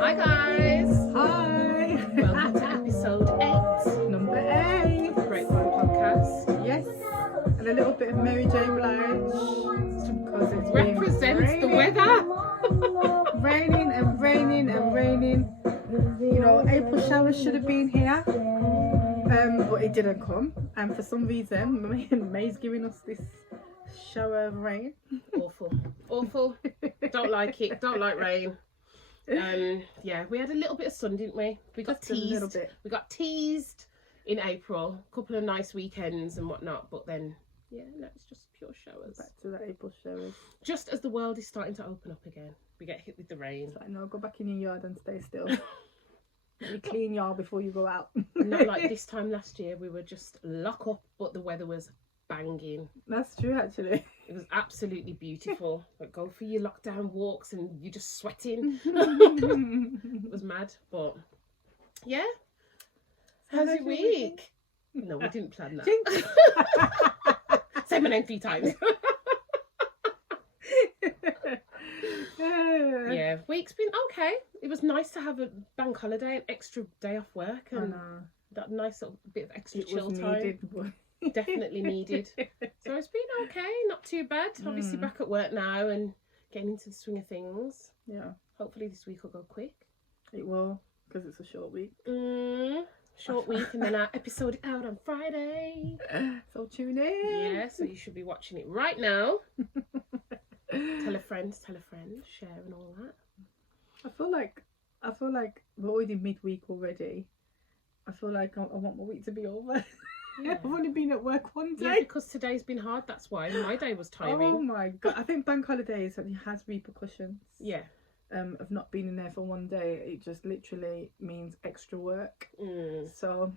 Hi guys! Hi! Welcome to episode 8. Number 8. Of the Grapevine Podcast. Yes. And a little bit of Mary J. Blige. Because it's been Represents the raining. weather. Raining and raining and raining. You know, April showers should have been here. But it didn't come. And for some reason, May's giving us this shower of rain. Awful. Don't like it. Don't like rain. Yeah, we had a little bit of sun, didn't we? We got Just a little teased. bit. We got teased in April. A couple of nice weekends and whatnot. But then, yeah, no, it's just pure showers. Back to the April showers. Just as the world is starting to open up again, we get hit with the rain. So I know, go back in your yard and stay still. Let me clean yard before you go out. Not like this time last year, we were just lock up, but the weather was banging. That's true, actually. It was absolutely beautiful. Like, go for your lockdown walks and you're just sweating. It was mad, but yeah. How's your week? No, we didn't plan that. Jinx. Say my name 3 times. Yeah, week's been okay. It was nice to have a bank holiday, an extra day off work, and that nice little bit of extra chill time. Needed, but... Definitely needed. So it's been okay, not too bad. Obviously back at work now and getting into the swing of things. Yeah, Hopefully this week will go quick. it will, because it's a short week. Short week, and then our episode out on Friday. So tune in. Yeah, so you should be watching it right now. Tell a friend, share and all that. I feel like we're already midweek already. I feel like I want my week to be over. Yeah. I've only been at work one day. Yeah, because today's been hard, that's why. My day was tiring. Oh my god. I think bank holidays has repercussions. Yeah. Of not being in there for one day. It just literally means extra work. So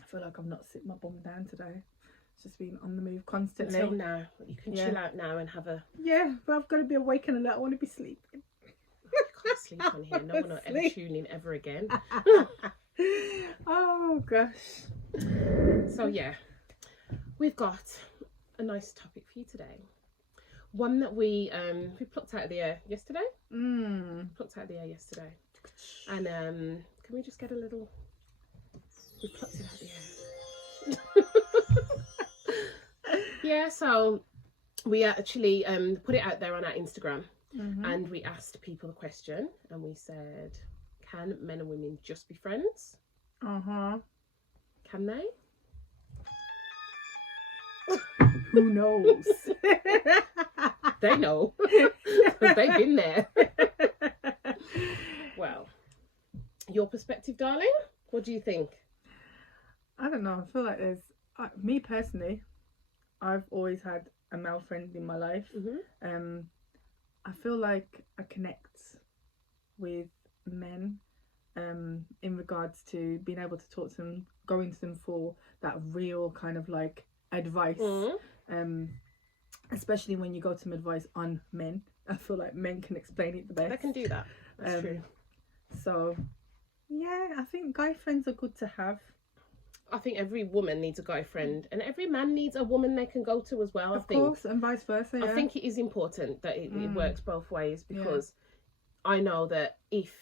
I feel like I've not sit my bum down today. It's just been on the move constantly. Until now. You can chill out now and have a... Yeah, but I've got to be awake and alert. I want to be sleeping. You can't sleep on here. No one will ever tune in ever again. Oh gosh. So yeah, we've got a nice topic for you today. One that we plucked out of the air yesterday. Plucked out of the air yesterday. And can we just get a little... We plucked it out of the air. Yeah, so we actually put it out there on our Instagram. And we asked people the question, and we said, can men and women just be friends? Can they? Who knows? They know. They've been there. Well, your perspective, darling? What do you think? I don't know. I feel like me personally, I've always had a male friend in my life. I feel like I connect with men in regards to being able to talk to them, going to them for that real kind of like advice. Especially when you go to them advice on men. I feel like men can explain it the best. They can do that. That's true. So, yeah, I think guy friends are good to have. I think every woman needs a guy friend, and every man needs a woman they can go to as well. Of course, and vice versa. Yeah. I think it is important that it works both ways, because I know that if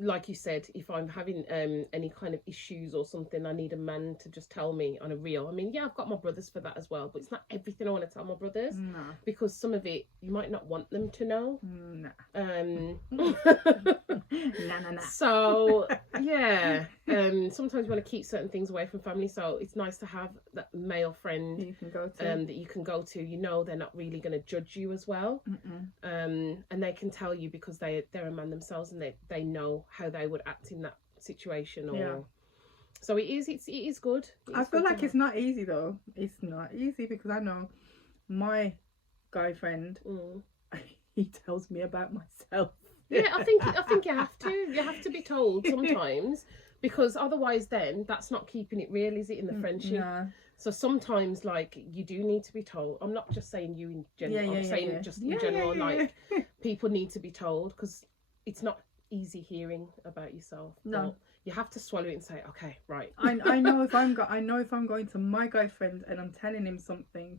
like you said, if I'm having any kind of issues or something, I need a man to just tell me on a real. I mean, yeah, I've got my brothers for that as well, but it's not everything I want to tell my brothers. No. Because some of it you might not want them to know. No. No. So yeah, sometimes you want to keep certain things away from family, so it's nice to have that male friend you can go to. that you can go to. You know, they're not really going to judge you as well. And they can tell you because they're a man themselves, and they know how they would act in that situation. Or so it is good. I feel like it's not easy though. It's not easy because I know my guy friend, he tells me about myself. Yeah, I think you have to. You have to be told sometimes, because otherwise then that's not keeping it real, is it, in the friendship? No. So sometimes, like, you do need to be told. I'm not just saying you in general. I'm saying just in general, like, people need to be told, because it's not easy hearing about yourself. No. But you have to swallow it and say, okay, right. I know if I'm going to my guy friend and I'm telling him something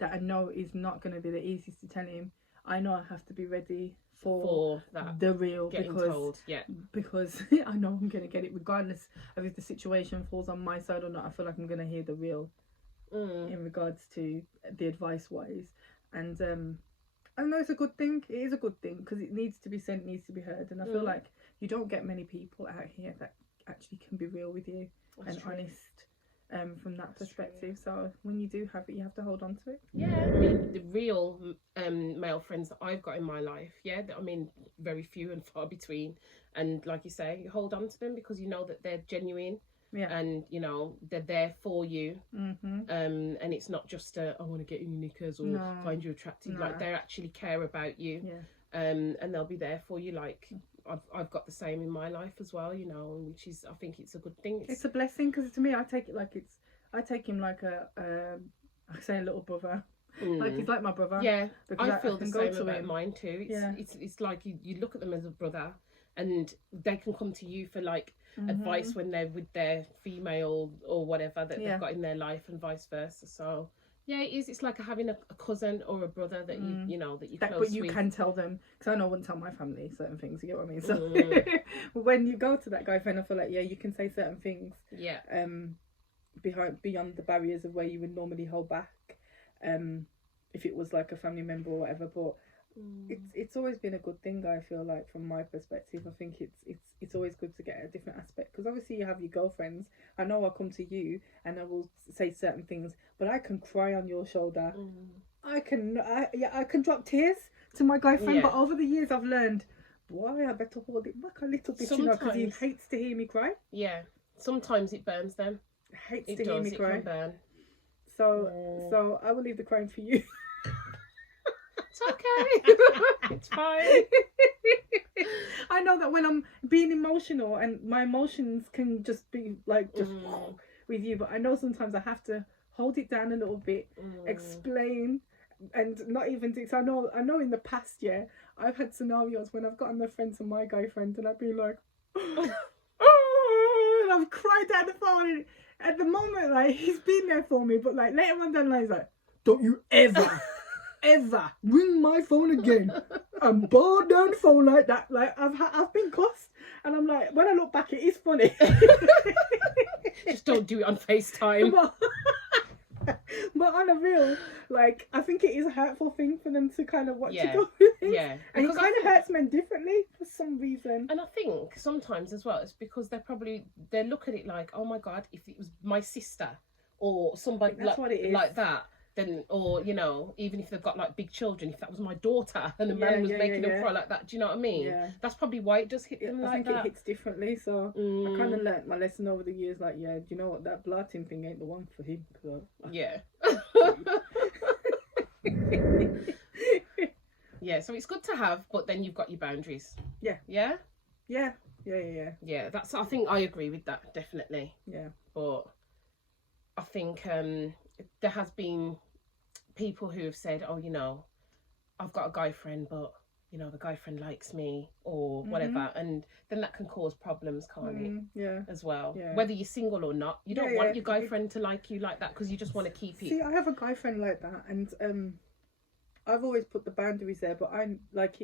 that I know is not going to be the easiest to tell him, I know I have to be ready for that the real, getting because told. Yeah. because I know I'm gonna get it regardless of if the situation falls on my side or not. I feel like I'm gonna hear the real in regards to the advice wise, and I know it's a good thing. It is a good thing because it needs to be said, needs to be heard, and I feel like you don't get many people out here that actually can be real with you and honest. From that perspective, so when you do have it, you have to hold on to it. Yeah, I mean, the real male friends that I've got in my life, I mean, very few and far between, and like you say, you hold on to them because you know that they're genuine, and you know they're there for you, and it's not just I want to get in your knickers or find you attractive. Like, they actually care about you, and they'll be there for you. Like, I've got the same in my life as well, you know, which is, I think it's a good thing. It's a blessing, because to me, I take it like I take him like I say a little brother. Like, he's like my brother. Yeah, I feel the same about mine too. It's like you look at them as a brother, and they can come to you for like advice when they're with their female or whatever that they've got in their life, and vice versa. So yeah, it is. It's like having a cousin or a brother that you know that you're close but you with. can tell them, because I know I wouldn't tell my family certain things. You get what I mean? So when you go to that guy friend, I feel like you can say certain things. Yeah. Beyond the barriers of where you would normally hold back. If it was like a family member or whatever, but it's always been a good thing. I feel like, from my perspective, I think it's always good to get a different aspect, because obviously you have your girlfriends. I know I'll come to you and I will say certain things, but I can cry on your shoulder. I can drop tears to my guy friend, but over the years I've learned, boy, I better hold it back a little bit, because he hates to hear me cry. Yeah, sometimes it burns them. Hates to hear me cry. It can burn. So I will leave the crying for you. It's okay. It's fine. I know that when I'm being emotional, and my emotions can just be like with you, but I know sometimes I have to hold it down a little bit, explain, and not even do. So I know in the past I've had scenarios when I've gotten a friend to my guy friend, and I've been like, and I've cried down the phone. And at the moment, like, he's been there for me, but like later on down the line, he's like, don't you ever ring my phone again and bar down the phone like that. Like, I've been cussed, and I'm like, when I look back, it is funny. Just don't do it on FaceTime. But on a real, like, I think it is a hurtful thing for them to kind of watch you go through things. Yeah. And it kind of hurts men differently for some reason. And I think sometimes as well, it's because they look at it like, oh my God, if it was my sister or somebody like that, then, or, you know, even if they've got like big children, if that was my daughter and the man was making them cry like that, do you know what I mean? Yeah. That's probably why it does hit them like that. I think it hits differently, so I kind of learnt my lesson over the years, like, do you know what, that blotting thing ain't the one for him. Yeah. Yeah, so it's good to have, but then you've got your boundaries. Yeah. Yeah? Yeah. Yeah, I think I agree with that, definitely. Yeah. But I think there has been people who have said, oh, you know, I've got a guy friend, but, you know, the guy friend likes me or whatever. And then that can cause problems, can't it? Yeah. As well. Yeah. Whether you're single or not. You don't want your guy friend to like you like that, because you just want to keep it. See, I have a guy friend like that, and I've always put the boundaries there, but I'm like,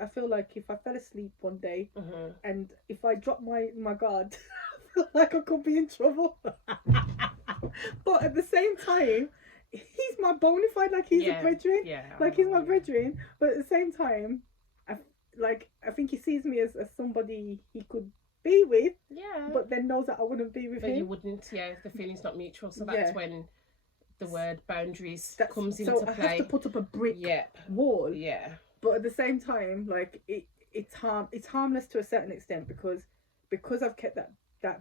I feel like if I fell asleep one day and if I drop my guard, I feel like I could be in trouble. But at the same time, he's my bona fide, like, he's a brethren. Yeah, like, he's my brethren. But at the same time, I think he sees me as somebody he could be with. Yeah. But then knows that I wouldn't be with him. But you wouldn't, if the feeling's not mutual. So that's when the word boundaries comes into play. So I have to put up a brick wall. Yeah. But at the same time, like, it's harmless to a certain extent, because I've kept that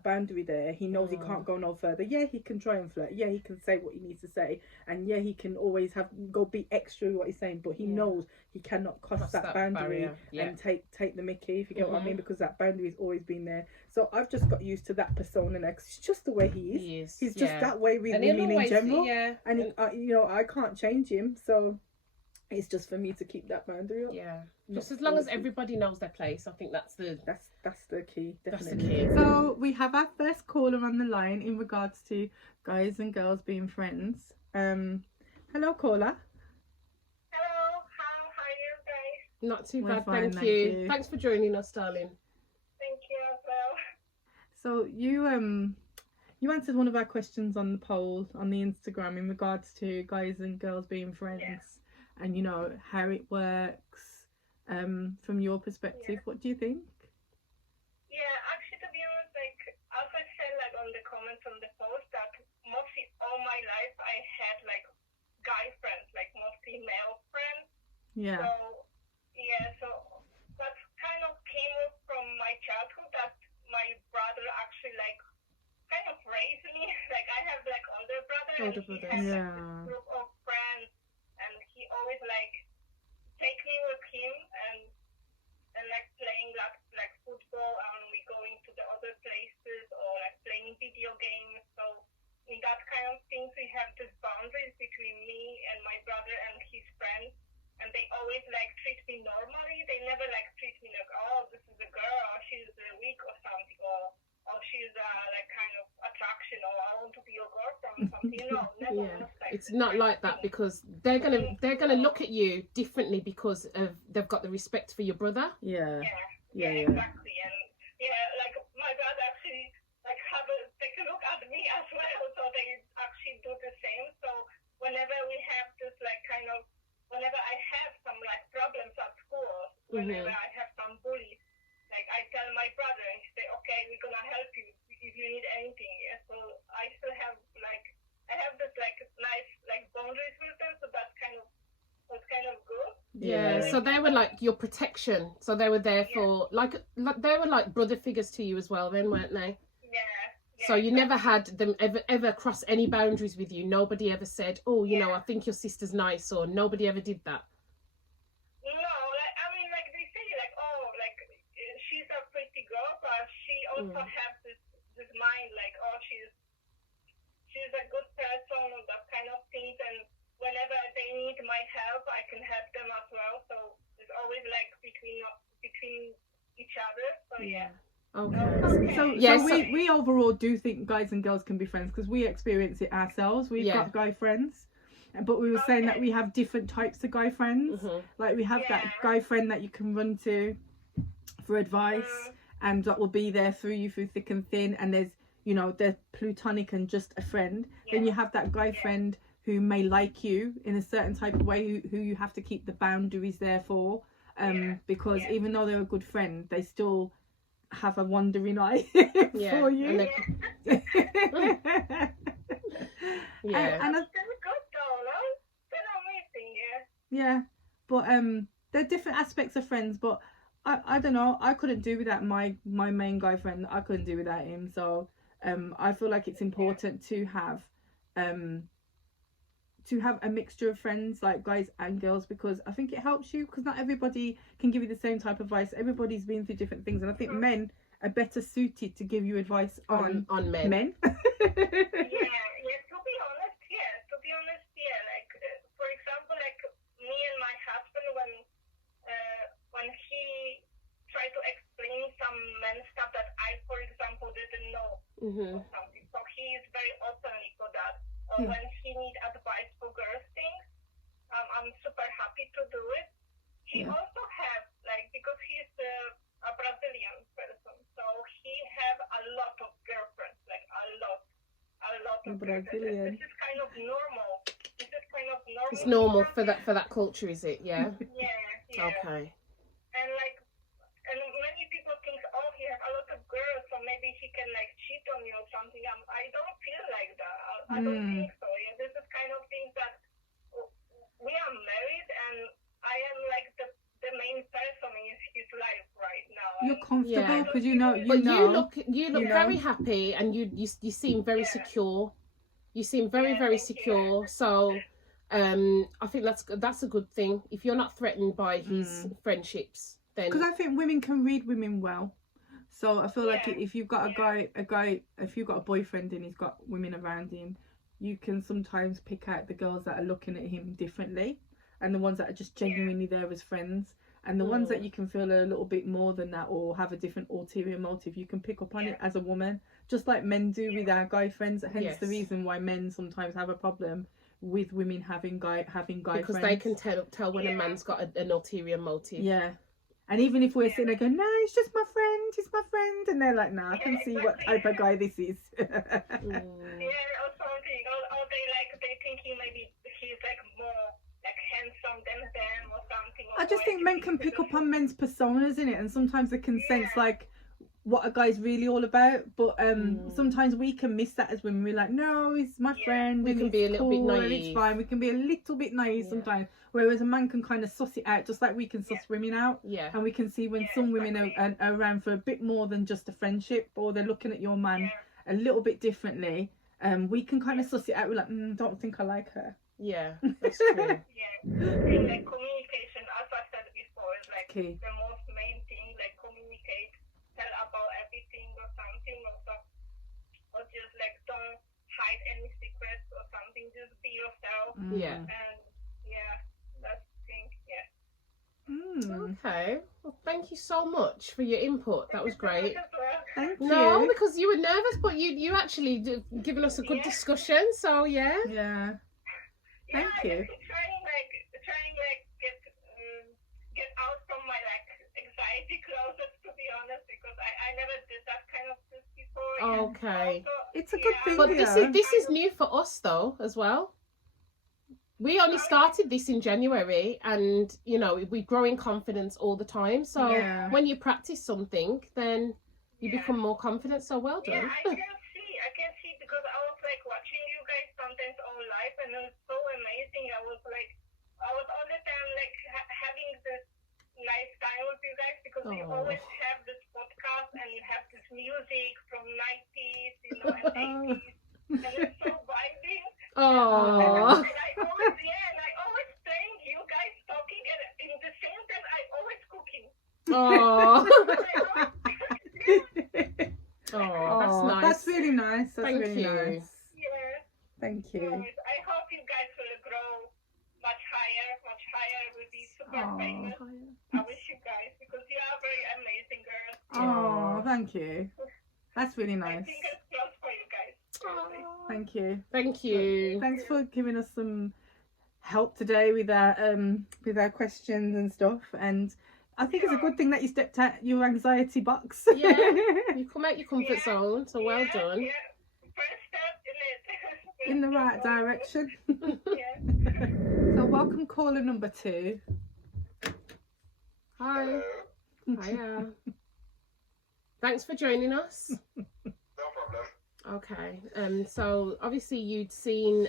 boundary there. He knows he can't go no further. Yeah, he can try and flirt. Yeah, he can say what he needs to say, and yeah, he can always go be extra with what he's saying. But he knows he cannot cross that boundary and take the mickey, if you get what I mean, because that boundary has always been there. So I've just got used to that persona now. It's just the way he is. He's just that way with women in general. Yeah, and you know, I can't change him. So it's just for me to keep that boundary up. Yeah. Just as long as everybody knows their place, I think that's the key. Definitely. That's the key. So we have our first caller on the line in regards to guys and girls being friends. Hello, caller. Hello, how are Not too We're bad, fine, thank you. Thanks for joining us, darling. Thank you as well. So you answered one of our questions on the poll on the Instagram in regards to guys and girls being friends, and you know how it works. From your perspective, what do you think? Yeah, actually, to be honest, like as I said, like on the comments on the post, that mostly all my life I had like guy friends, like mostly male friends. Yeah. So that kind of came up from my childhood, that my brother actually like kind of raised me. Like I have like older brother, and he has like this group of friends, and he always like take me with him and like playing like football, and we going to the other places, or like playing video games. So in that kind of things, we have this boundaries between me and my brother and his friends, and they always like treat me normally. They never like treat me like, oh, this is a girl, or she's weak or something, or she's like kind of attraction, or I want to be your girlfriend or something. You know, never. Yeah, like it's not like that, because they're gonna look at you differently because they've got the respect for your brother. Yeah, exactly. And like my brother actually like take a look at me as well, so they actually do the same. So whenever we have this like kind of, whenever I have some like problems at school, whenever I have some bullies, like I tell my brother, and he say, okay, we're gonna help you if you need anything. Yeah, so I still have like, I have this like nice like boundaries with them, so that's kind of good. Yeah, so they were like your protection. So they were there for like they were like brother figures to you as well, then, weren't they? Yeah. So you never had them ever cross any boundaries with you. Nobody ever said, "Oh, you know, I think your sister's nice," or nobody ever did that. No, like I mean, like they say, like, oh, like she's a pretty girl, but she also has this mind, like, oh, she's a good person, or that kind of things. And whenever they need my help, I can help them as well. So it's always like between each other. So yeah. Okay. So we overall do think guys and girls can be friends, because we experience it ourselves. We've got guy friends, but we were saying that we have different types of guy friends. Like we have that guy friend that you can run to for advice, and that will be there through you through thick and thin. And there's, you know, they're platonic and just a friend. Then you have that guy friend who may like you in a certain type of way, who you have to keep the boundaries there for, because even though they're a good friend, they still have a wandering eye for you. And and that's good though, no? They're amazing, yeah, but they're different aspects of friends. But I don't know, I couldn't do without my main guy friend. I couldn't do without him. So I feel like it's important to have a mixture of friends, like guys and girls, because I think it helps you, because not everybody can give you the same type of advice. Everybody's been through different things, and I think men are better suited to give you advice on men. To be honest, like for example, like me and my husband, when he tried to explain some men stuff that I, for example, didn't know or something, so he is very openly for that. Or when he need advice for girls things, I'm super happy to do it. He also have, like, because he's a Brazilian person, so he have a lot of girlfriends, like a lot of Brazilian. This is kind of normal. It's normal for that culture, is it? Yeah. Yeah. Okay. And like, and many people think, oh, he has a lot of girls, so maybe he can like cheat on you or something. I don't feel like that. I don't think so. Yeah, this is kind of things that we are married, and I am like the main person in his life right now. You're comfortable because you look very happy, and you seem very secure. You seem very secure. So I think that's a good thing. If you're not threatened by his friendships, then because I think women can read women well. So I feel like if you've got a guy, if you've got a boyfriend and he's got women around him, you can sometimes pick out the girls that are looking at him differently, and the ones that are just genuinely there as friends, and the ones that you can feel a little bit more than that, or have a different ulterior motive, you can pick up on it as a woman, just like men do with our guy friends. Hence the reason why men sometimes have a problem with women having guy because friends. they can tell when a man's got an ulterior motive. Yeah. And even if we're sitting there going, no, it's just my friend, and they're like, nah, I can see what type of guy this is. Yeah, or something. Or they thinking maybe he's like more like handsome than them or something. I just think men can pick up on men's personas, innit? And sometimes they can sense like what a guy's really all about, but sometimes we can miss that as women. We're like, no, he's my friend. We can be a little bit naive. And it's fine. We can be a little bit naive sometimes, whereas a man can kind of suss it out, just like we can suss women out. Yeah. And we can see when some women are around for a bit more than just a friendship, or they're looking at your man a little bit differently. We can kind of suss it out. We're like, don't think I like her. Yeah, that's true. And like communication, as I said before, is like key. The most main thing. Like communicate. Tell about everything or something, or just like don't hide any secrets or something. Just be yourself. Yeah. And that's the thing. Okay. Well, thank you so much for your input. That was great. Thank you. No, because you were nervous, but you actually given us a good discussion. So yeah. Yeah. Thank you. Trying get out from my anxiety closet, to be honest, because I never did that kind of thing before. Okay. Also, it's a good thing. But this is new for us though as well. We only started this in January, and we grow in confidence all the time. So when you practice something, then you become more confident. So well done. Yeah, I can see because I was like watching you guys sometimes all live, and it was so amazing. I was all the time like having this nice time with you guys, because you always have this podcast and you have this music from 90s, and 80s, and it's so vibing. Oh. And I always playing you guys talking, and in the same time I always cooking. Oh. Oh, that's nice. That's really nice. Thank you. Yeah. Thank you. I hope you guys will grow much higher with these super famous. I wish you guys, because you are very amazing girls. Oh, thank you. That's really nice. I think it's close for you guys. Thank you. Thank you. Thanks for giving us some help today with our questions and stuff. And I think it's a good thing that you stepped out your anxiety box. Yeah, you come out your comfort zone, so well done. Yeah. First step in the right direction. So welcome caller number 2. Hi. Hiya. Thanks for joining us. No problem. Okay. So obviously you'd seen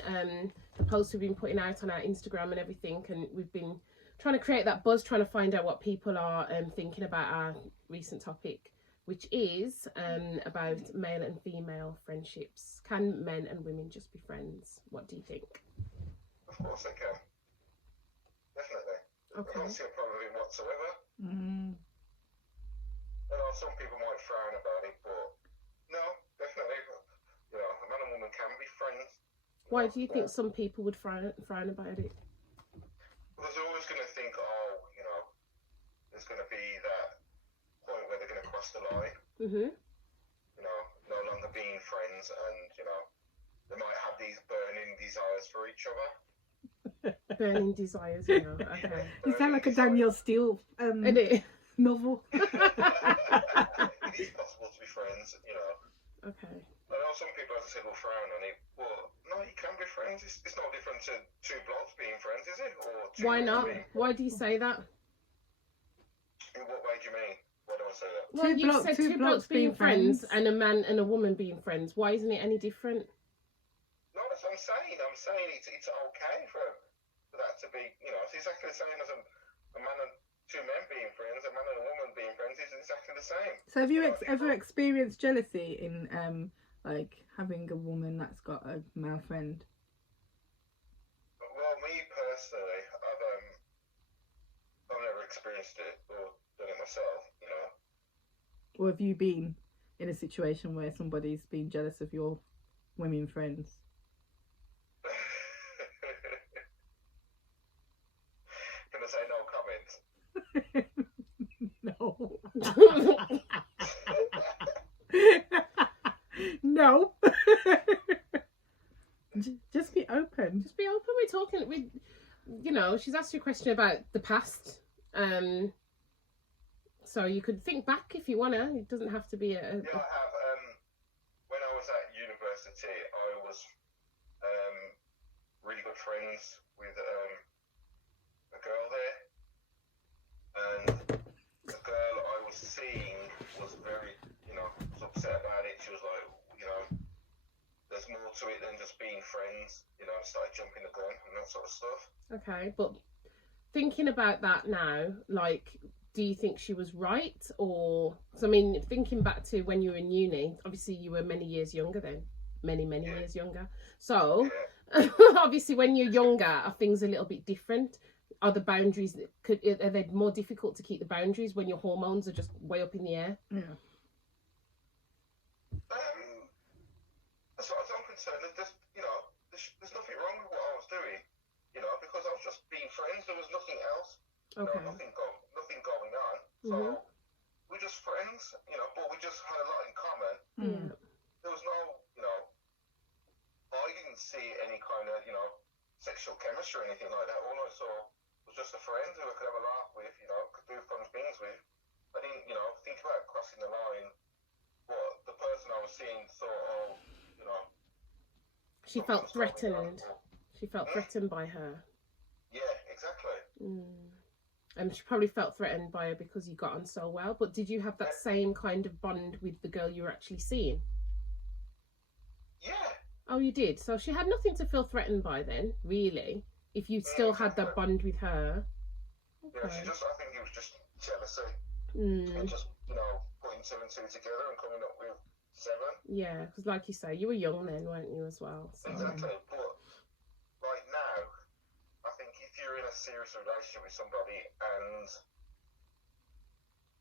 the posts we've been putting out on our Instagram and everything, and we've been trying to create that buzz, trying to find out what people are thinking about our recent topic, which is about male and female friendships. Can men and women just be friends? What do you think? Of course they can. Definitely. Okay. I don't see a problem with it whatsoever. I know some people might frown about it, but no, definitely. A man and woman can be friends. Why do you think some people would frown about it? There's always going to think, there's going to be that point where they're going to cross the line. No longer being friends, and they might have these burning desires for each other. Burning desires, okay. You sound like a Danielle Steele novel. It is possible to be friends, Okay. I know some people, as I said, will frown on it, but no, you can be friends. It's no different to two blokes being friends, is it? Or why not? Why do you say that? In what way do you mean? Why do I say that? Well, you said two blokes being friends and a man and a woman being friends. Why isn't it any different? No, that's what I'm saying. I'm saying it's okay for that to be, it's exactly the same as a man and two men being friends, a man and a woman being friends is exactly the same. So have you ever experienced jealousy in having a woman that's got a male friend? Well, me personally, I've never experienced it or done it myself, Or have you been in a situation where somebody's been jealous of your women friends? Can I say no comment? No. No. Just be open. Just be open she's asked you a question about the past. So you could think back if you wanna. It doesn't have to be Yeah, I have. When I was at university, I was really good friends with a girl there, and the girl I was seeing was very, was upset about it. She was like, there's more to it than just being friends. Started jumping the gun and that sort of stuff. Okay, but thinking about that now, like, do you think she was right? Or, so, I mean, thinking back to when you were in uni, obviously you were many years younger then. Many years younger. So, obviously when you're younger, are things a little bit different? Are the boundaries, are they more difficult to keep the boundaries when your hormones are just way up in the air? Yeah. As far as I'm concerned, there's nothing wrong with what I was doing, because I was just being friends. There was nothing else. Okay. Nothing going on. So we're just friends, but we just had a lot in common. Mm. There was no, I didn't see any kind of, sexual chemistry or anything like that. All I saw was just a friend who I could have a laugh with, could do fun things with. I didn't, think about crossing the line. But the person I was seeing thought, she felt threatened. She felt threatened by her. Yeah, exactly. And she probably felt threatened by her because you got on so well. But did you have that same kind of bond with the girl you were actually seeing? Yeah. Oh, you did? So she had nothing to feel threatened by then, really, if you still had that bond with her. Okay. Yeah, I think it was just jealousy. And just, putting 2 and 2 together and coming up with 7. Yeah, because like you say, you were young then, weren't you, as well? So. Exactly, but right now, I think if you're in a serious relationship with somebody and,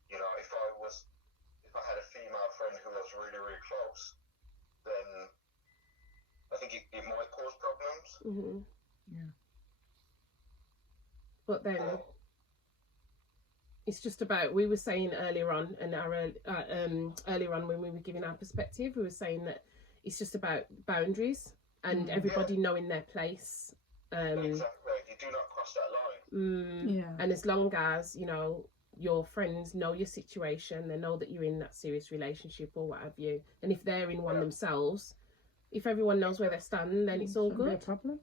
if I had a female friend who was really, really close, then I think it might cause problems. Mm-hmm. Yeah. But then... it's just about, we were saying earlier on, and earlier on when we were giving our perspective, we were saying that it's just about boundaries and everybody knowing their place. Exactly, you do not cross that line. And as long as, your friends know your situation, they know that you're in that serious relationship or what have you, and if they're in one themselves, if everyone knows where they stand, then it's all good. No problem.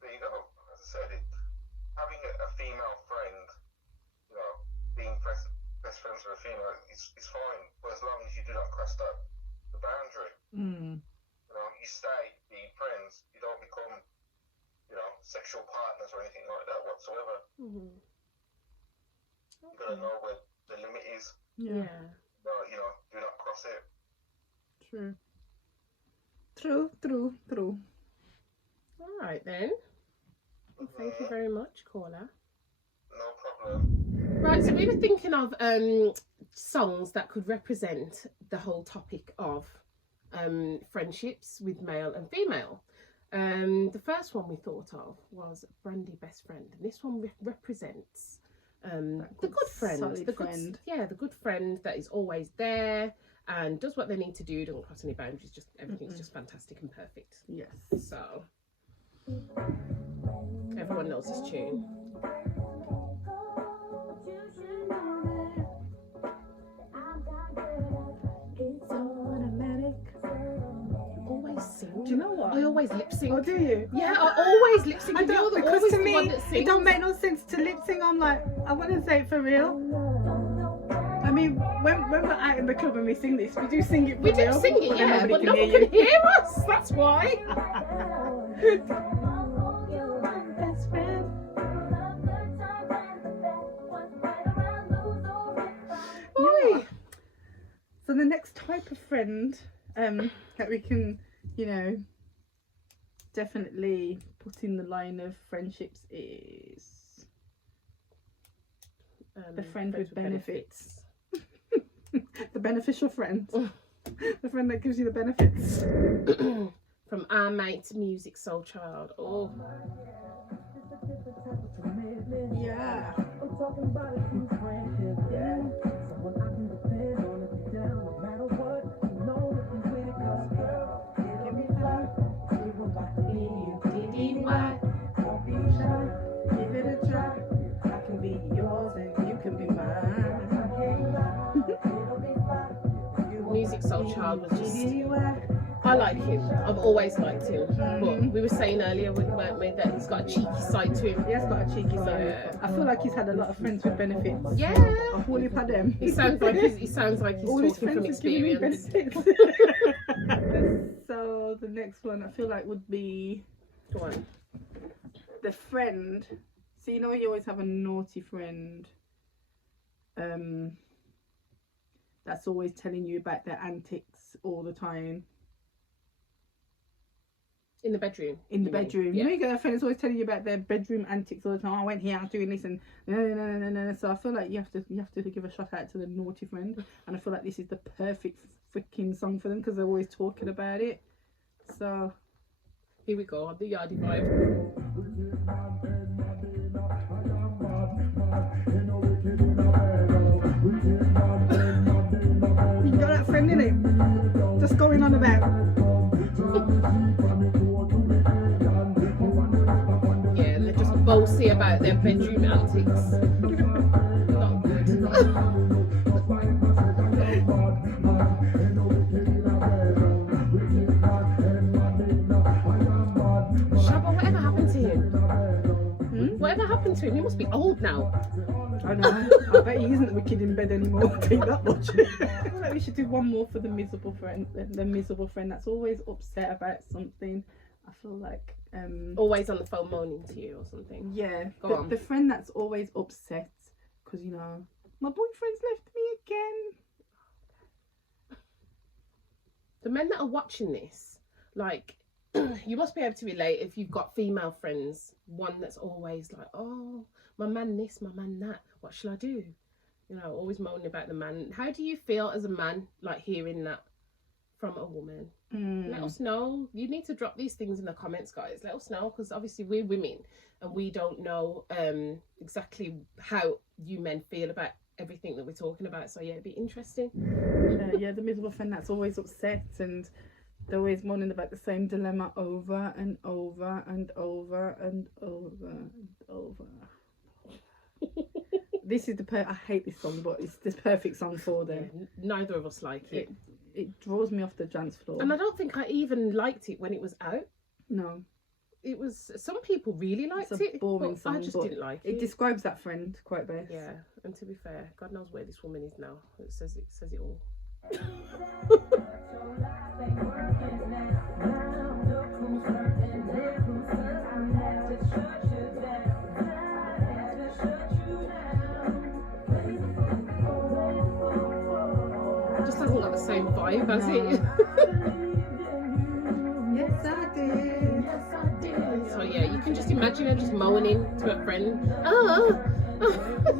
There you go. As I said, having a female friend, being best friends with a female, it's fine, but as long as you do not cross the boundary, you stay being friends. You don't become, sexual partners or anything like that whatsoever. You gotta know where the limit is. Yeah. But, do not cross it. True. All right then. Well, thank you very much, caller. No problem. Right, so we were thinking of songs that could represent the whole topic of friendships with male and female. The first one we thought of was Brandy Best Friend, and this one represents the good friend, the good friend that is always there and does what they need to do, doesn't cross any boundaries, just everything's just fantastic and perfect. Yes. So everyone knows this tune. Sing. Do you know what? I always lip sync. Oh, do you? Yeah, I always lip sync. Because to me, it don't make no sense to lip sync. I'm like, I want to say it for real. I mean, when we're out in the club and we sing this, we do sing it for real. We do sing it, yeah, but no one can hear us. That's why. Boy. So the next type of friend that we can, definitely put in the line of friendships is the friend with benefits. The beneficial friend. The friend that gives you the benefits. From Our Mate Music Soul Child. Oh. Yeah. child was just... I like him. I've always liked him. But we were saying earlier, weren't we, that he's got a cheeky side to him. He has got a cheeky side. Yeah. I feel like he's had a lot of friends with benefits. Yeah. A whole heap of them. He sounds like he's All his talking from friends are giving him experience. benefits. So the next one I feel like would be Go on. the friend. So you know you always have a naughty friend. That's always telling you about their antics all the time. In the bedroom. In the bedroom. Yeah. You know you get a friend that's always telling you about their bedroom antics all the time. I went here, I was doing this, and no. So I feel like you have to give a shout out to the naughty friend, and I feel like this is the perfect freaking song for them because they're always talking about it. So Here we go, on the Yardie vibe. you got that friend in it, just going on about. Yeah, they're just bossy about their bedroom antics. Not good. Shabba, whatever happened to him? Whatever happened to him? He must be old now. I know. I bet he isn't wicked in bed anymore. I'll tell you that much. I feel like we should do one more for the miserable friend. The miserable friend that's always upset about something. I feel like Always on the phone moaning to you or something. yeah, Go on. the friend that's always upset because you know my boyfriend's left me again. The men that are watching this, like, you must be able to relate if you've got female friends. One that's always like, oh, my man this, my man that. What shall I do? You know, always moaning about the man. How do you feel as a man, like, hearing that from a woman? Let us know. You need to drop these things in the comments, guys. Let us know, because obviously we're women and we don't know exactly how you men feel about everything that we're talking about. So yeah, it'd be interesting. Yeah, the miserable friend that's always upset and they're always moaning about the same dilemma over and over and over and over and over. This is I hate this song, but it's the perfect song for them. Yeah, neither of us like it. It draws me off the dance floor. And I don't think I even liked it when it was out. No. It was, some people really liked It's a it, boring but song, I just but didn't like it. It describes that friend quite best. Yeah, and to be fair, God knows where this woman is now. It says it all. Just hasn't got the same vibe, has it? Yes, I did. Yes, I did. So yeah, you can just imagine her just moaning to her friend. Oh,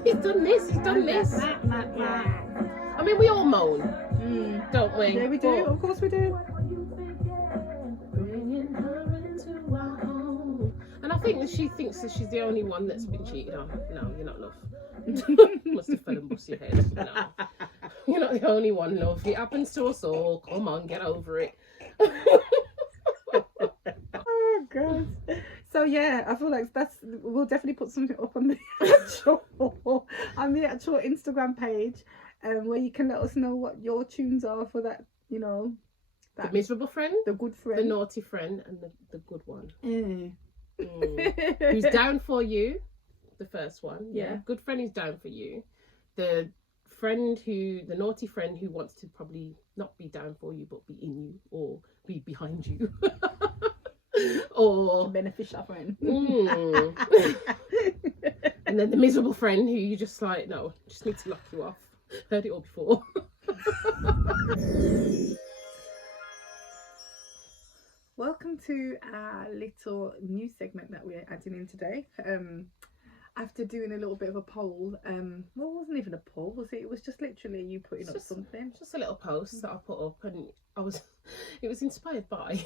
he's done this, he's done this. I mean, we all moan, don't we? Yeah, we do. Of course we do. Bringing her into our home. And I think that she thinks that she's the only one that's been cheated on. No, you're not, love. Must have fell and bust your head. No. You're not the only one, love. It happens to us all. Come on, get over it. Oh god. So yeah, I feel like we'll definitely put something up on the actual Instagram page, where you can let us know what your tunes are for that, you know, The miserable friend, the good friend, the naughty friend, and the good one. Mm. Who's down for you? The first one, Yeah. Good friend who's down for you. The naughty friend who wants to probably not be down for you, but be in you or be behind you. Or beneficial friend. And then the miserable friend who you just like, no, just need to lock you off. Heard it all before. Welcome to our little new segment that we're adding in today. After doing a little bit of a poll, well, it wasn't even a poll, was it? It was just literally you putting up something. Just a little post that I put up, and it was inspired by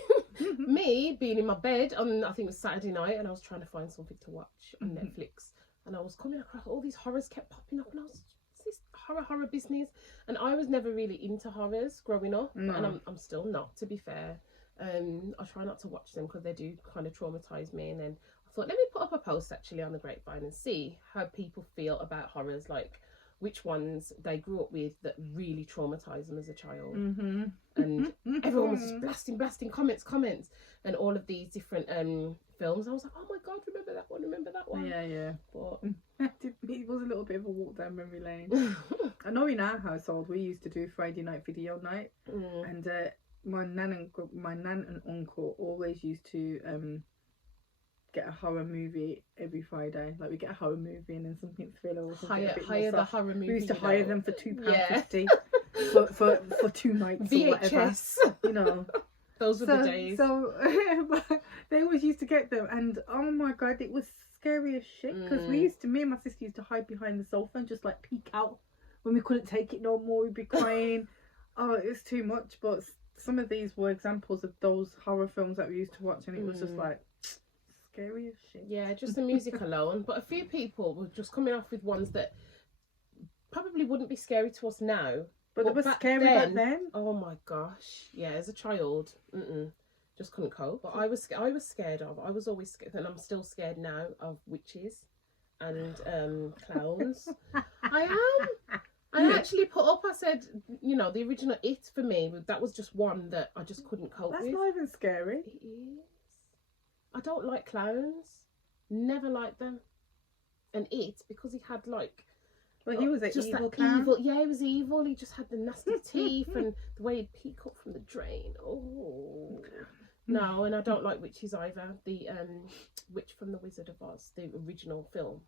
me being in my bed on, I think it was Saturday night, and I was trying to find something to watch on Netflix, and I was coming across all these horrors kept popping up, and I was, what's this horror business? And I was never really into horrors growing up, and I'm still not, to be fair. I try not to watch them because they do kind of traumatise me, and then I thought, let me put up a post actually on the Grapevine and see how people feel about horrors, like which ones they grew up with that really traumatized them as a child. Mm-hmm. And everyone was just blasting comments, and all of these different films. I was like, oh my God, remember that one. Yeah. But it was a little bit of a walk down memory lane. I know in our household we used to do Friday night video night, and my nan and uncle always used to get a horror movie every Friday. Like we get a horror movie and then something thriller or something. hire the horror movie. We used to hire them for £2.50 for 2 nights VHS. or whatever. You know. Those were the days. So they always used to get them, and oh my God, it was scary as shit. Because me and my sister used to hide behind the sofa and just like peek out when we couldn't take it no more. We'd be crying. Oh, it was too much. But some of these were examples of those horror films that we used to watch, and it was just like scary as shit. Yeah, just the music alone. But a few people were just coming off with ones that probably wouldn't be scary to us now. But it was scary back then. Oh my gosh. Yeah, as a child, just couldn't cope. But I was scared of. I was always scared, and I'm still scared now of witches and clowns. I am. I actually put up, I said, you know, the original It for me, that was just one that I just couldn't cope with. That's not even scary. It is. I don't like clowns. Never liked them. And It, because he had like... Well, he was an just evil that clown. evil. Yeah, he was evil. He just had the nasty teeth and the way he'd peek up from the drain. Oh. No, and I don't like witches either. The Witch from the Wizard of Oz, the original film.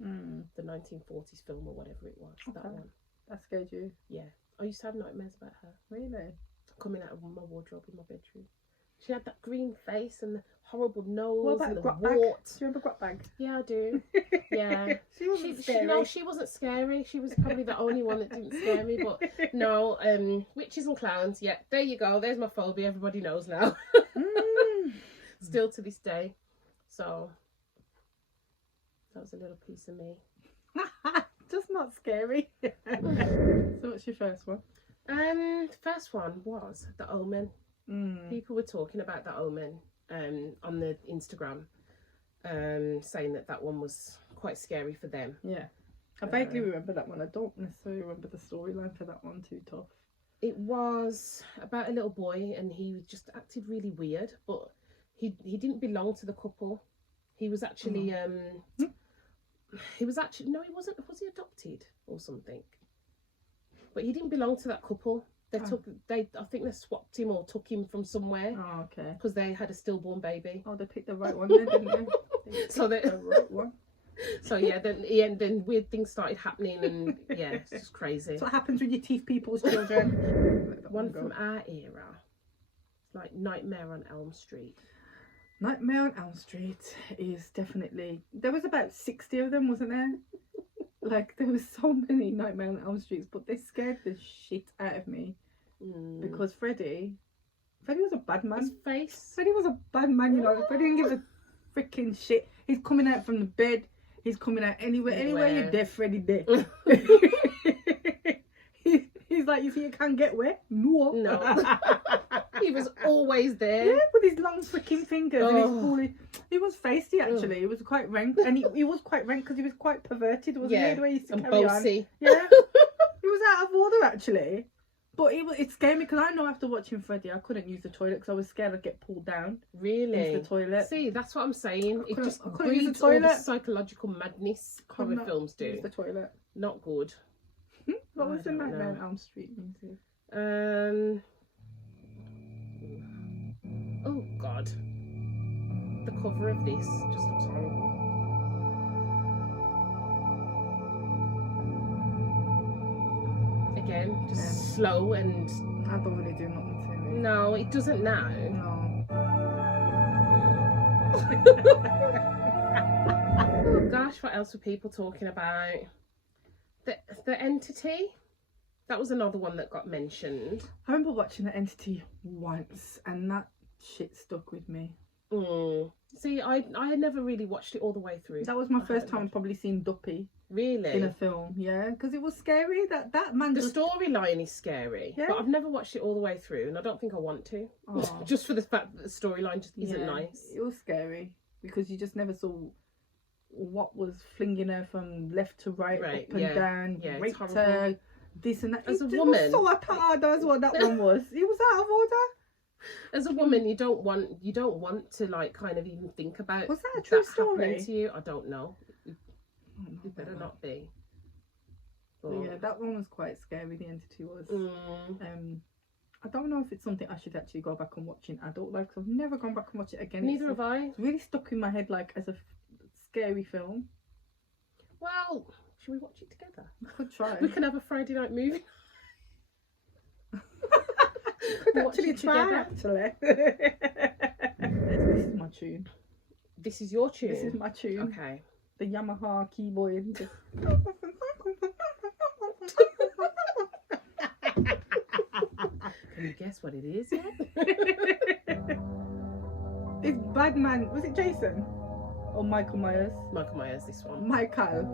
The 1940s film or whatever it was. Okay. That one. That scared you? Yeah. I used to have nightmares about her. Really? Coming out of my wardrobe in my bedroom. She had that green face and the horrible nose. What about and the Grapevine? wart. Do you remember Grapevine? Yeah, I do. Yeah. She wasn't scary. She wasn't scary. She was probably the only one that didn't scare me. But no, witches and clowns. Yeah, there you go. There's my phobia. Everybody knows now. Still to this day. So that was a little piece of me. Just not scary. So what's your first one? The first one was The Omen. People were talking about The Omen on the Instagram, saying that one was quite scary for them. Yeah. I vaguely remember that one. I don't necessarily remember the storyline for that one too tough. It was about a little boy, and he just acted really weird, but he didn't belong to the couple. He was actually he wasn't. Was he adopted or something? But he didn't belong to that couple. I think they swapped him or took him from somewhere. Oh, okay. Because they had a stillborn baby. Oh, they picked the right one then, didn't they? The right one. So yeah, then weird things started happening, and yeah, it's just crazy. That's what happens when you teeth people's children. One from our era, like Nightmare on Elm Street. Nightmare on Elm Street is definitely... There was about 60 of them, wasn't there? Like, there was so many Nightmare on Elm Streets, but they scared the shit out of me. Because Freddy was a bad man. His face. Freddy was a bad man, you know. Freddy didn't give a freaking shit. He's coming out from the bed. He's coming out anywhere. Anywhere you're there, Freddy there. He's like, you see, you can't get where? No. He was always there. Yeah, with his long freaking fingers and his fully... He was feisty, actually. He was quite rank. And he was quite rank because he was quite perverted, wasn't he? The way he used to carry on. Yeah. He was out of order, actually. But it scared me because I know after watching Freddy, I couldn't use the toilet because I was scared I'd get pulled down. Really? Into the toilet. See, that's what I'm saying. It just breeds all the psychological madness horror films do. Use the toilet. Not good. What was the Nightmare on Elm Street music? Oh God, the cover of this just looks horrible. Again, just slow and... I don't really do nothing to me. No, it doesn't now. No. Oh gosh, what else were people talking about? The Entity. That was another one that got mentioned. I remember watching The Entity once, and that shit stuck with me. See, I had never really watched it all the way through. That was my first time probably seeing Duppy. Really? In a film, yeah, because it was scary. That man. The storyline is scary, yeah. But I've never watched it all the way through, and I don't think I want to. Oh. Just for the fact that the storyline just isn't nice. It was scary because you just never saw what was flinging her from left to right, up and down, raped it's her, this and that. As a It woman, was so out of order as what that one was. It was out of order. As a woman, you don't want to like kind of even think about was that a true story happening to you. I don't know. It better not be. But yeah, that one was quite scary. The entity was. I don't know if it's something I should actually go back and watch in adult life, because I've never gone back and watched it again. Neither have I. It's really stuck in my head like as a scary film. Well, should we watch it together? We could try. We can have a Friday night movie. Could actually try. Actually, this is my tune. This is your tune. This is my tune. Okay. The Yamaha keyboard. Can you guess what it is yet? It's Badman. Was it Jason? Or Michael Myers? Michael Myers, this one. Michael.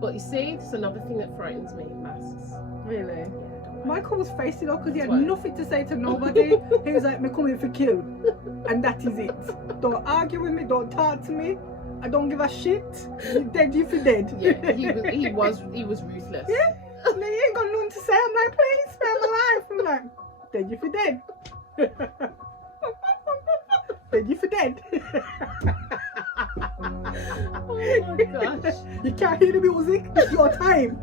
But you see, there's another thing that frightens me, masks. Really? Yeah, Michael was facing off because he had That's why. nothing to say to nobody. He was like, me coming for kill. And that is it. Don't argue with me, don't talk to me. I don't give a shit. You dead, you for dead. Yeah, he was ruthless. Yeah? And he ain't got nothing to say. I'm like, please spare my life. I'm like, dead, you for dead. Dead, you for dead. Oh my gosh. You can't hear the music. It's your time.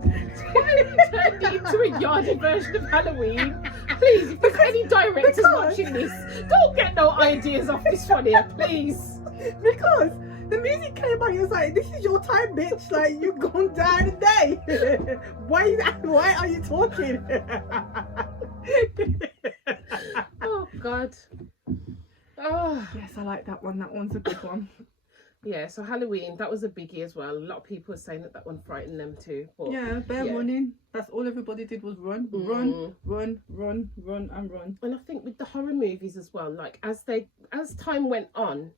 Why have you turned it into a yardie version of Halloween? Please, if there's any directors watching this, don't get no ideas off this one here, please. Because the music came on, he was like, this is your time, bitch. Like, you're going to die today. Why are you talking? Oh, God. Oh. Yes, I like that one. That one's a good one. Yeah, so Halloween, that was a biggie as well. A lot of people were saying that one frightened them too. But yeah, running. That's all everybody did was run, run, and run. And I think with the horror movies as well, like as time went on,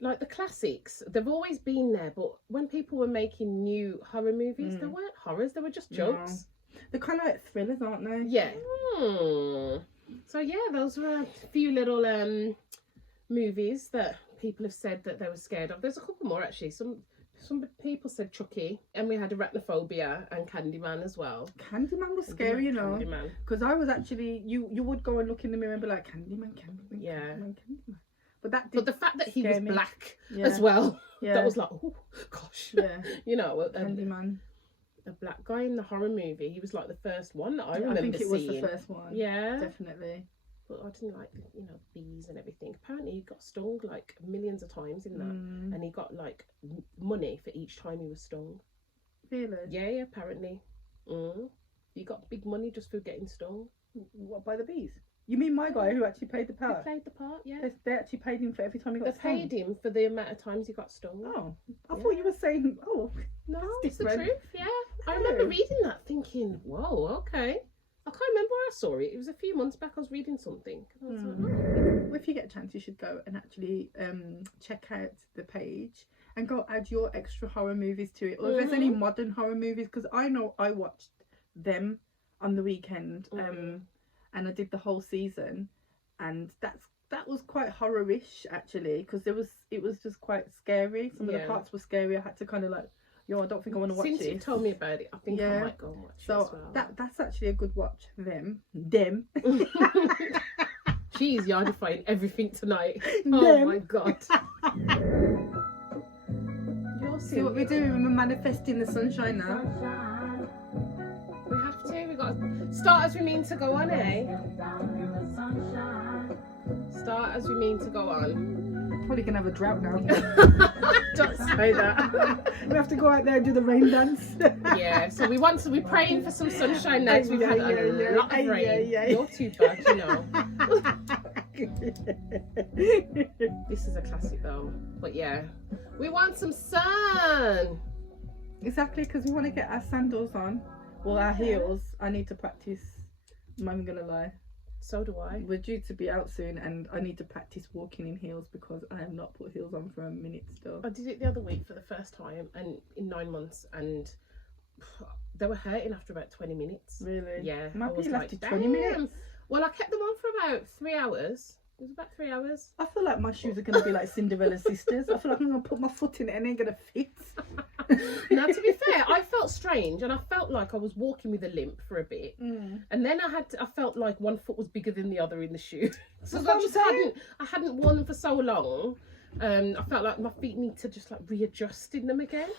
like the classics, they've always been there. But when people were making new horror movies, they weren't horrors; they were just jokes. No. They're kind of like thrillers, aren't they? Yeah. So yeah, those were a few little movies that people have said that they were scared of. There's a couple more actually. Some people said Chucky, and we had Arachnophobia and Candyman as well. Candyman was scary, you know. Candyman. Because I was actually, you would go and look in the mirror and be like, Candyman. Yeah. Candyman. But the fact that he was me. black as well, yeah. that was like, oh gosh. Yeah. You know, Candyman. A black guy in the horror movie. He was like the first one that I remember think it seeing. was the first one. Yeah. Definitely. But I didn't like, bees and everything. Apparently he got stung like millions of times in that. And he got like money for each time he was stung. Really? Yeah, apparently. He got big money just for getting stung. What, by the bees? You mean my guy who actually played the part? He played the part, yeah. They actually paid him for every time he got stung? They paid him for the amount of times he got stung. Oh. I thought you were saying, no, it's the different. truth, yeah. I remember reading that thinking, whoa, okay. I can't remember where I saw it. It was a few months back. I was reading something. I was like, Well, if you get a chance, you should go and actually check out the page and go add your extra horror movies to it. Or if there's any modern horror movies, because I know I watched them on the weekend and I did the whole season, and that was quite horror-ish actually, because it was just quite scary. Some of the parts were scary. I had to kind of like, I don't think I want to watch it. Since you told me about it, I think I might go and watch it as well. That's actually a good watch. Them. She's yardifying everything tonight. Them. Oh my God. See what we're doing? We're manifesting the sunshine now. We have to. We got to start as we mean to go on, eh? Start as we mean to go on. Probably gonna have a drought now. Don't say that. We have to go out there and do the rain dance. Yeah, so we're praying for some sunshine now. We've had a lot of rain. You're too bad, you know. This is a classic though. But yeah, we want some sun. Exactly, because we want to get our sandals on. Well, our heels. I need to practice. I'm not even gonna lie. So do I. We're due to be out soon, and I need to practice walking in heels because I have not put heels on for a minute still. I did it the other week for the first time, and in 9 months, and they were hurting after about 20 minutes. Really? Yeah. Might I was be like, lasted 20 minutes. Well, I kept them on for about 3 hours. It was about 3 hours. I feel like my shoes are going to be like Cinderella's sisters. I feel like I'm going to put my foot in it and it ain't going to fit. Now, to be fair, I felt strange and I felt like I was walking with a limp for a bit. And then I felt like one foot was bigger than the other in the shoe. So I hadn't worn them for so long. I felt like my feet need to just like readjust in them again.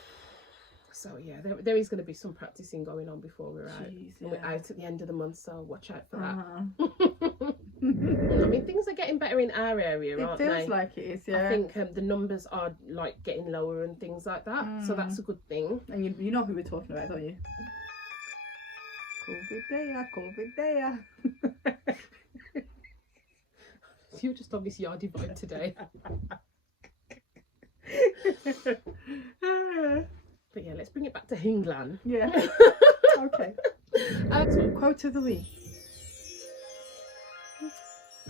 So yeah, there is going to be some practicing going on before we're out. Jeez, and we're out at the end of the month, so watch out for that. Uh-huh. I mean, things are getting better in our area, aren't they? It feels like it is, yeah. I think the numbers are like getting lower and things like that, so that's a good thing. And you know who we're talking about, don't you? COVID day. You're just on this yardy vibe today. But yeah, let's bring it back to England. Yeah. Okay. Quote of the week.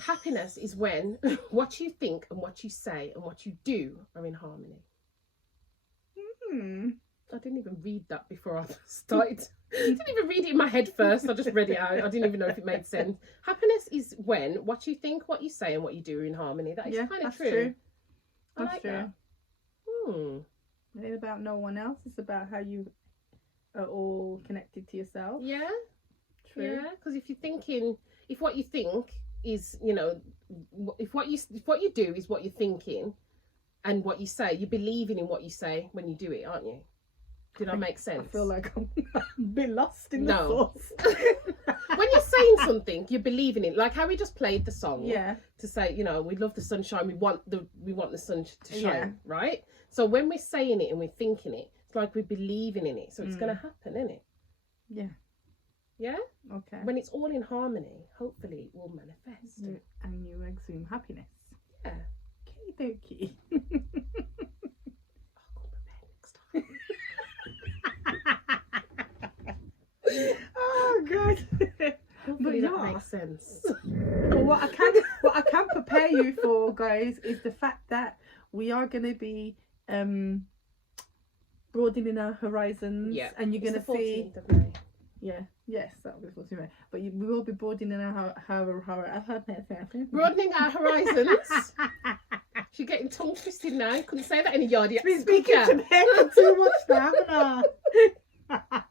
Happiness is when what you think and what you say and what you do are in harmony. I didn't even read that before I started. I didn't even read it in my head first. I just read it out. I didn't even know if it made sense. Happiness is when what you think, what you say, and what you do are in harmony. That is kind of true. I like that. It ain't about no one else. It's about how you are all connected to yourself. Yeah. True. Yeah. Because if what you think is, if what you do is what you're thinking, and what you say, you're believing in what you say when you do it, aren't you? Did that make sense? I feel like I'm a bit lost in the thoughts. When you're saying something, you're believing it. Like how we just played the song. Yeah. To say, we love the sunshine. We want the sun to shine, right? So when we're saying it and we're thinking it, it's like we're believing in it. So it's going to happen, isn't it? Yeah. Yeah? Okay. When it's all in harmony, hopefully it will manifest. And you exude happiness. Yeah. Okie dokie. I'll come prepared next time. Oh god. Hopefully that makes sense. Well, what I can prepare you for, guys, is the fact that we are going to be broadening our horizons, and you're going to see. Of May. Yeah. Yes, that was what you meant. But we will be broadening our broadening our horizons. She's getting tongue twisted now. Couldn't say that in a yardie. Been speaking to me too much now, haven't I?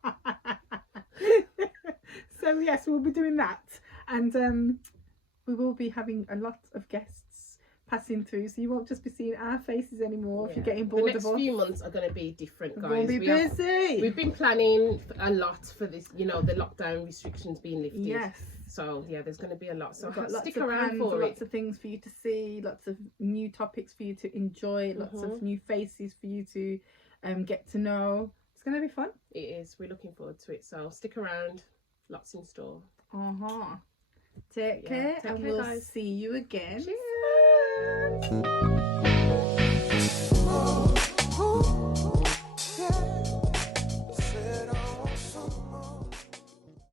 So yes, we'll be doing that, and we will be having a lot of guests passing through, so you won't just be seeing our faces anymore. If you're getting bored of us, the next few months are going to be different, guys. We'll be busy. We've been planning a lot for this, the lockdown restrictions being lifted. Yes. So yeah, there's going to be a lot. So we've got stick around for it. Lots of things for you to see, lots of new topics for you to enjoy, lots of new faces for you to get to know. It's going to be fun. It is. We're looking forward to it. So stick around. Lots in store. Take care, and we'll guys. see you again. Cheers.